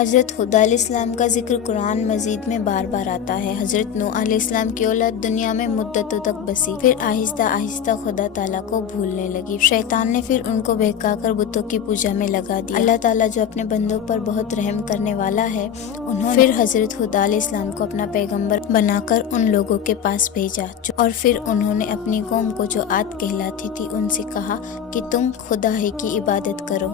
حضرت ہود علیہ السلام کا ذکر قرآن مجید میں بار بار آتا ہے۔ حضرت نوح علیہ السلام کی اولاد دنیا میں مدتوں تک بسی، پھر آہستہ آہستہ خدا تعالیٰ کو بھولنے لگی۔ شیطان نے پھر ان کو بہکا کر بتوں کی پوجا میں لگا دیا۔ اللہ تعالیٰ جو اپنے بندوں پر بہت رحم کرنے والا ہے، انہوں نے پھر حضرت ہود علیہ السلام کو اپنا پیغمبر بنا کر ان لوگوں کے پاس بھیجا، اور پھر انہوں نے اپنی قوم کو جو عاد کہلاتی تھی ان سے کہا کہ تم خدا ہی کی عبادت کرو،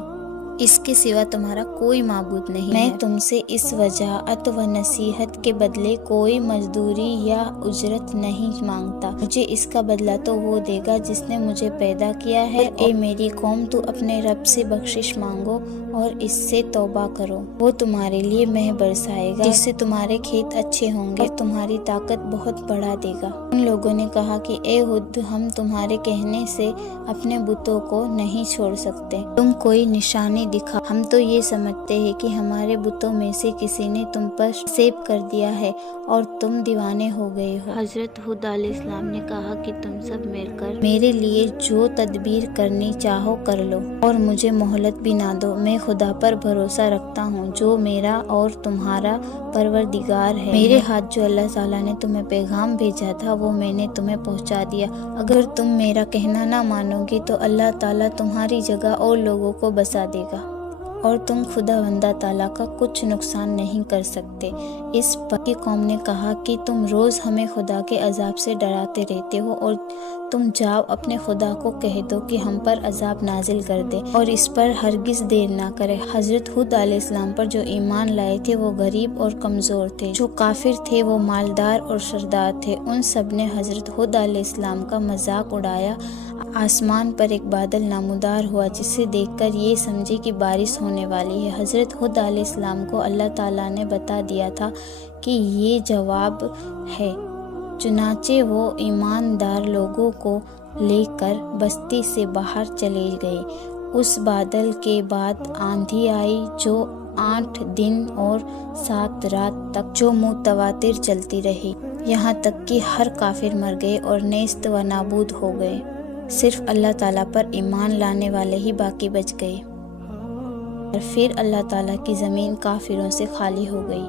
اس کے سوا تمہارا کوئی معبود نہیں ہے۔ میں تم سے اس وجاہت و نصیحت کے بدلے کوئی مزدوری یا اجرت نہیں مانگتا، مجھے اس کا بدلہ تو وہ دے گا جس نے مجھے پیدا کیا ہے۔ اے میری قوم، تو اپنے رب سے بخشش مانگو اور اس سے توبہ کرو، وہ تمہارے لیے مہ برسائے گا جس سے تمہارے کھیت اچھے ہوں گے اور تمہاری طاقت بہت بڑھا دے گا۔ ان لوگوں نے کہا کہ اے ہود، ہم تمہارے کہنے سے اپنے بتوں کو نہیں چھوڑ سکتے، تم کوئی نشانی دکھا، ہم تو یہ سمجھتے ہیں کہ ہمارے بتوں میں سے کسی نے تم پر سیب کر دیا ہے اور تم دیوانے ہو گئے ہو۔ حضرت ہود علیہ السلام نے کہا کہ تم سب مل کر میرے لیے جو تدبیر کرنی چاہو کر لو اور مجھے مہلت بھی نہ دو، میں خدا پر بھروسہ رکھتا ہوں جو میرا اور تمہارا پروردگار ہے۔ میرے ہاتھ جو اللہ تعالیٰ نے تمہیں پیغام بھیجا تھا وہ میں نے تمہیں پہنچا دیا، اگر تم میرا کہنا نہ مانو گے تو اللہ تعالیٰ تمہاری جگہ اور لوگوں کو بسا دے گا اور تم خدا بندہ تعالیٰ کا کچھ نقصان نہیں کر سکتے۔ اس پر کی قوم نے کہا کہ تم روز ہمیں خدا کے عذاب سے ڈراتے رہتے ہو، اور تم جاؤ اپنے خدا کو کہہ دو کہ ہم پر عذاب نازل کر دے اور اس پر ہرگز دیر نہ کرے۔ حضرت ہود علیہ السلام پر جو ایمان لائے تھے وہ غریب اور کمزور تھے، جو کافر تھے وہ مالدار اور سردار تھے۔ ان سب نے حضرت ہود علیہ السلام کا مذاق اڑایا۔ آسمان پر ایک بادل نمودار ہوا جسے دیکھ کر یہ سمجھے کہ بارش ہونے والی ہے۔ حضرت ہود علیہ السلام کو اللہ تعالیٰ نے بتا دیا تھا کہ یہ جواب ہے، چنانچہ وہ ایماندار لوگوں کو لے کر بستی سے باہر چلے گئے۔ اس بادل کے بعد آندھی آئی جو 8 دن اور 7 رات تک جو متواتر چلتی رہی، یہاں تک کہ ہر کافر مر گئے اور نیست و نابود ہو گئے، صرف اللہ تعالیٰ پر ایمان لانے والے ہی باقی بچ گئے، اور پھر اللہ تعالیٰ کی زمین کافروں سے خالی ہو گئی۔